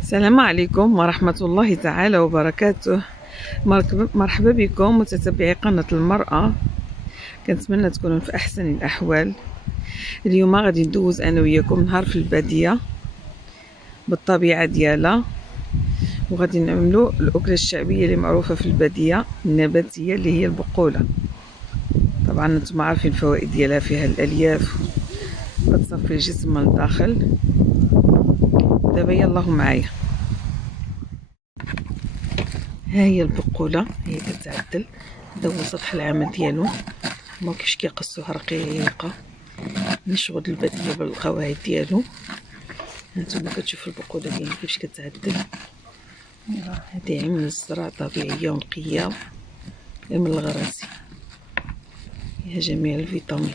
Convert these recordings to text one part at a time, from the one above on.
السلام عليكم ورحمة الله تعالى وبركاته. مرحبا بكم متتبعي قناة المرأة، كنتمنى تكونوا في أحسن الأحوال. اليوم غادي ندوز أنا وياكم نهار في البادية بالطبيعة ديالها، وغادي نعملوا الأكلة الشعبية اللي معروفة في البادية النباتية اللي هي البقولة. طبعا انتم عارفين الفوائد ديالها، فيها الألياف كتصفي الجسم من الداخل. دابا يلاه معايا، ها هي البقولة، هي كتعدل. هذا هو سطح العمل ديالو، ما كيفاش كيقصوها رقيقة من شغل البادية بالقواعد ديالو. هانتوما كتشوفوا البقولة ديالي كيفاش كتعدل. هادي من الزرع طبيعية ونقية من الغراسي، فيها جميع الفيتامين.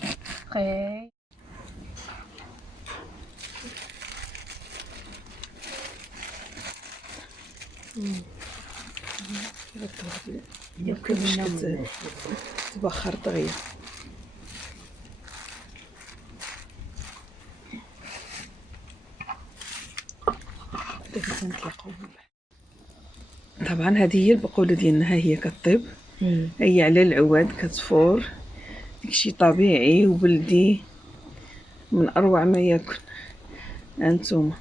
كيفاش كتبخر دغيا. طبعا هذه هي البقولة ديالنا، ها هي كطيب، هي على العواد كتفور، داكشي طبيعي وبلدي من اروع ما يكون. هانتوما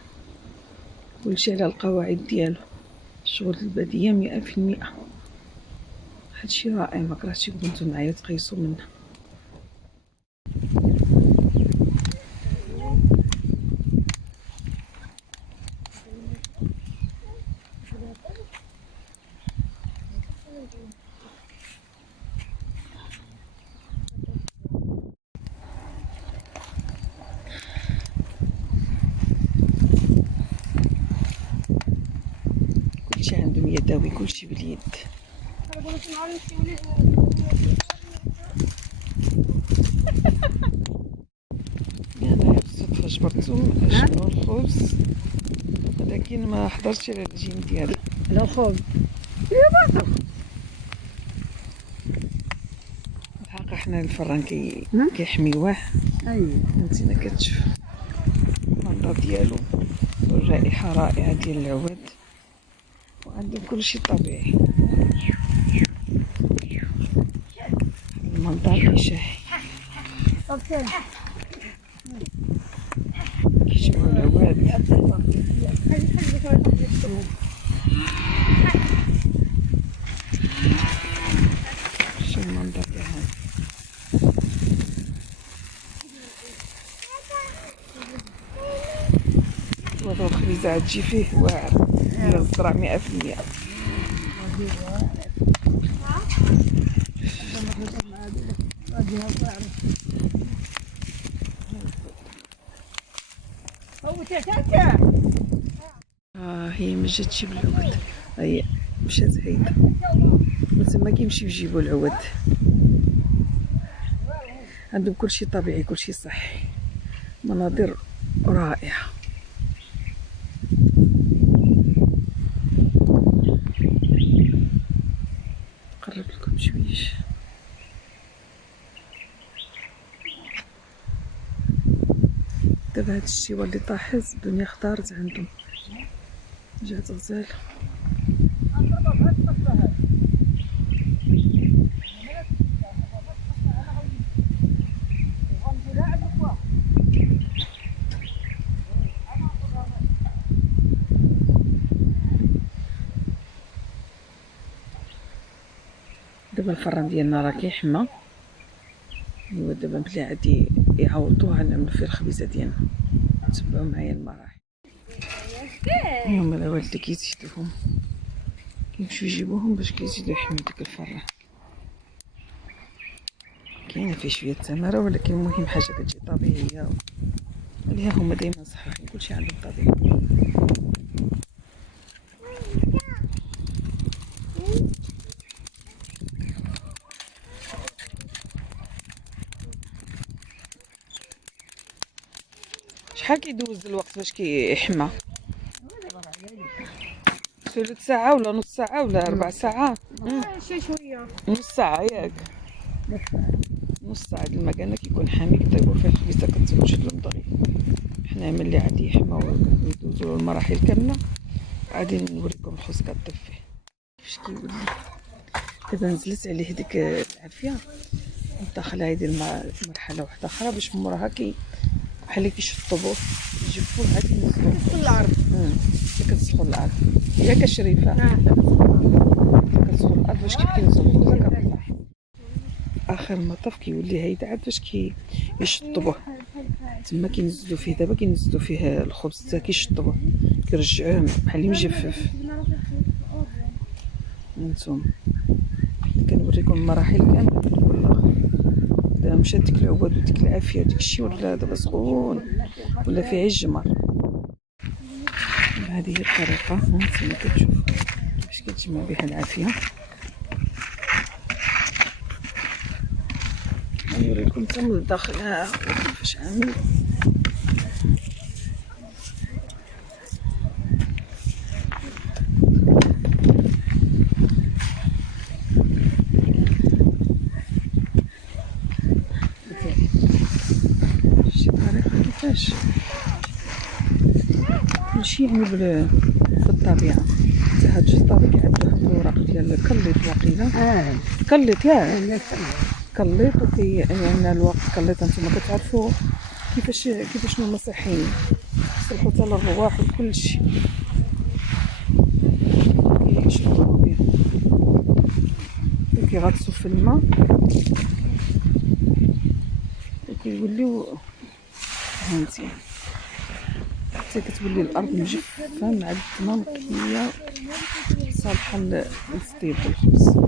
كلشي على القواعد ديالو، شغل البادية 100%. هادشي رائع، ما كرهتش يكونوا نتوما معايا تقيسوا منه. كلشي عندهم يدوي، كلشي باليد. انا بالصدفه جبرتهم شنو الخبز، ولكن ما حضرتش على العجين ديالو. لا خبز الحق حنا الفران كيحميوه. اييه هانتينا كتشوف المنظر ديالو والرائحه رائعه ديال العواد، وعندهم كلشي طبيعي. المنظر كيشهي، كيجمعوا العواد. شو المنظر يا هاني. وهذا الخبيزة عاد تجي فيه واعر ديال الزرع 100%. هي ما جاتش بالعود، هي مشات هيدا، تما كيمشيو يجيبوا العود. عندهم كلشي طبيعي، كلشي صحي، مناظر رائعة. نقرب لكم شويش. دابا هاد الشتيوه اللي طاحت الدنيا اختارت عندهم، جات غزال. دابا الفران ديالنا راه كيحمى، ايوا دابا بلا عاد يعوضوها نعملو فيه الخبيزه ديالنا. تبعوا معايا المراحل. هما الاوالد اللي كيزيدوهم، كيمشيو يجيبوهم باش كيزيدو يحميو ديك الفران. كاينه فيه شويه تماره، ولكن المهم حاجه كتجي طبيعيه، عليها هما دايما صحاحين، كلشي عندهم طبيعي. شحال كيدوز الوقت باش كيحمى؟ ثلث ساعة ولا نص ساعة ولا 4 ساعات؟ شويه نص ساعة ياك؟ نص ساعة. المكان كيكون حامي كيطيبوا فيه الخبيزة كتوجد لهم دغيا. حنا ملي عاد يحماو ويدوزو المراحل كامله غادي نوريكم الخبز كطيب فيه كيفاش كيولي. دابا نزلت عليه هذيك العافيه وداخله هذه مرحله واحده اخرى باش موراها بحال كيشطبوه يجفوه عاد ينزلوه في الارض. كتسخن الارض ياك شريفه كتسخن الارض باش كينزل الخبز كطلع. اخر المطاف كيولي هيدا عاد باش كيشطبوه تما كينزلوا فيه. دابا كينزلوا فيه الخبز حتى كيشطبوه كيرجعوه بحال مجفف. هانتوما كنوريكم المراحل كامله والله. دابا مشات ديك العباد وديك العافيه وديك الشيء ولا دابا سخون ولا فيه الجمر. هذه هي الطريقه هانتوما كتشوفوا كيفاش كتجمع بها العافيه. نوريكم حتى من الداخل ها هو كيفاش عامل. شي طريقه كيفاش ماشي يعني بالطبيعه. حتى هاد الشطابه كيعدوها بالوراق ديال الكليط واقيلا. كليط ياك كليط يعني الوقت كليط. انتما كتعرفوا كيفاش هما صحيين صلحوا حتى للرواح وكل شيء كيشربوا به وكيغطسوا في الماء وكيوليو هانتي حتى كتولي الارض مجففه معدمه نقيه صالحه للتطيب الخبز.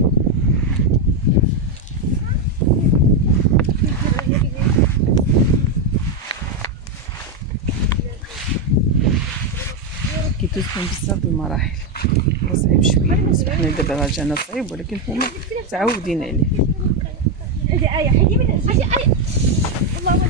كيدوزكم بزاف المراحل. هو صعيب شويه بالنسبه حنا دابا راجعنا صعيب ولكن هما متعودين عليه. هذه آية هذه من هذه آية والله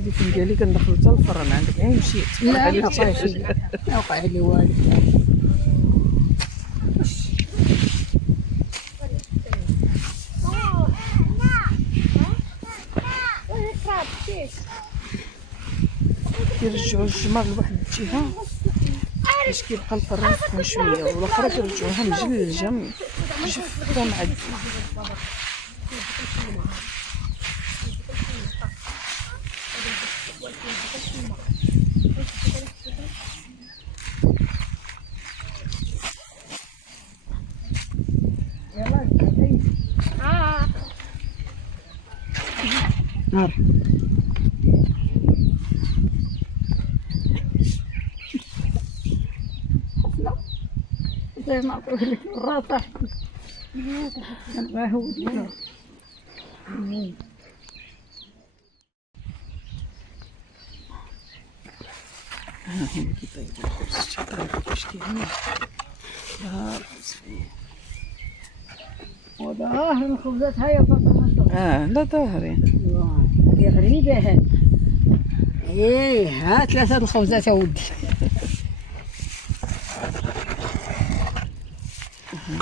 التليفون ديالي كندخلو حتى الفران عندك غير مشيت. لا ما وقعش ما وقع لي والو. كيرجعوا الجمر لواحد الجهه باش كيبقى الفران سخون شويه والاخرى كيرجعوها مجلجه مجففه معديه. نار زي ما قلت لك الراسه ما هو ها هما كيطيبوا الخبز. شتي الطريقه كيفاش كيعمل ها الخبز فيه. وظاهر الخبزات هاي فاطمه. لا ظاهرين هي غريبه هاد. ايه ها ثلاثه الخبزات يا ودي.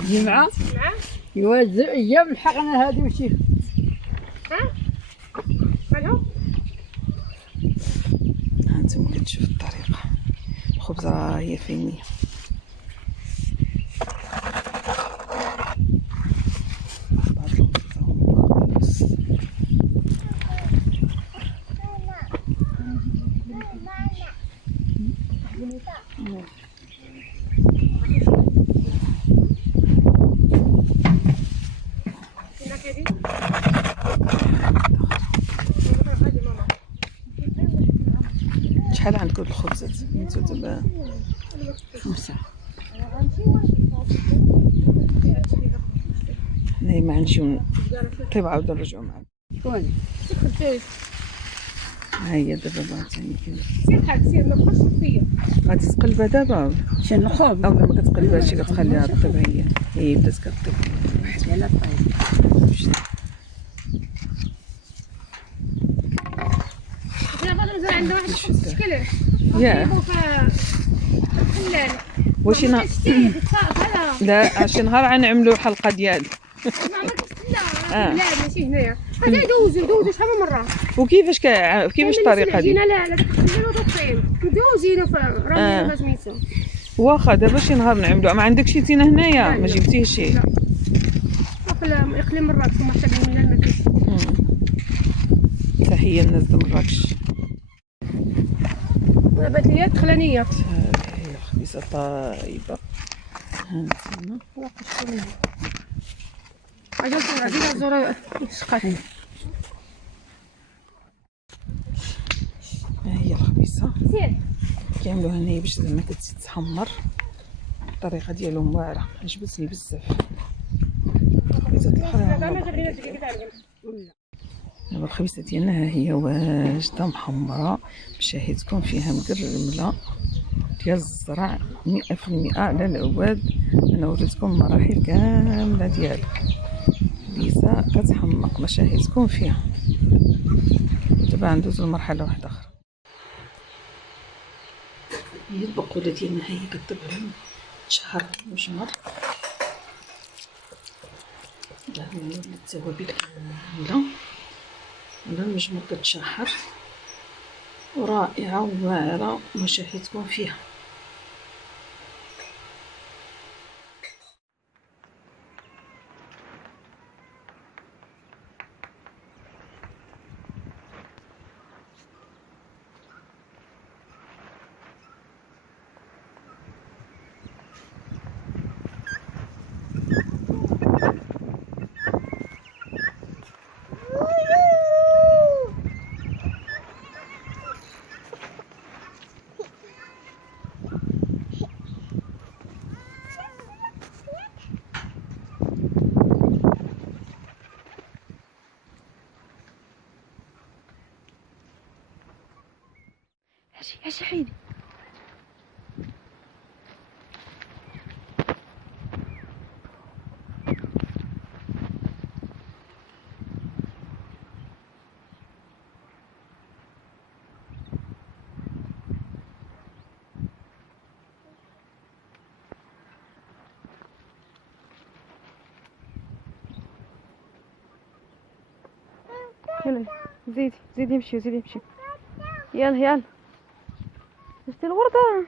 جمعه يوزع ايام الحقنا هادي وشي. ها انتم كتشوفوا الطريقه. الخبز راه هي فينيه. شحال عندكم الخبزات نتو دابا؟ 5. حنايا ما نجيو طيب عاود نرجعو معاك. شكون؟ ها هي دابا باغي سير حاك سير ما تبقاش فيا. غادي تقلبها دابا شنو الخبز؟ اولا ما كتقلبهاش كتخليها طيب. هي بدات كطيب على الطيب. زرع عنده واحد 5 كيلو ياه حلال واش نهار لا شي نهار غنعملوا حلقه ديال ما عمرك لا ماشي هنايا هذا دوزو شحال من مره وكيفاش كيفاش الطريقه دي لا تخليو طيب دوزينو راه ما سميتو واخا دابا شي نهار نعملوا ما عندكش شي تينه هنايا ما جبتيش شي لا اقليم مراكش هما حتى من الماكل تحيه للناس د مراكش بات ليا الدخلانيه هي خبيزه طايبه هانتوما اجا زوره شقات ها هي الخبيزه كيعملوها هنايا باش زعما كتزيد تحمر الطريقه ديالهم واعره عجبتني بزاف الخبيزه الاخرى دابا الخبيزه ديالنا ها هي واجده محمره بشاهدكم فيها مقرمله ديال الزرع 100% على العواد. انا وريتكم المراحل كامله ديالها خبيزه كتحمق مشاهدكم فيها. دابا ندوزو لمرحله واحده اخرى. هي البقوله ديالنا هي كطيب شهر مجمر هنا التوابل كامله على المجمر كتشحر ورائعه وواعره مشاهدكم فيها. اش حيدي يلا زيدي يمشي يلا شفتي الوردة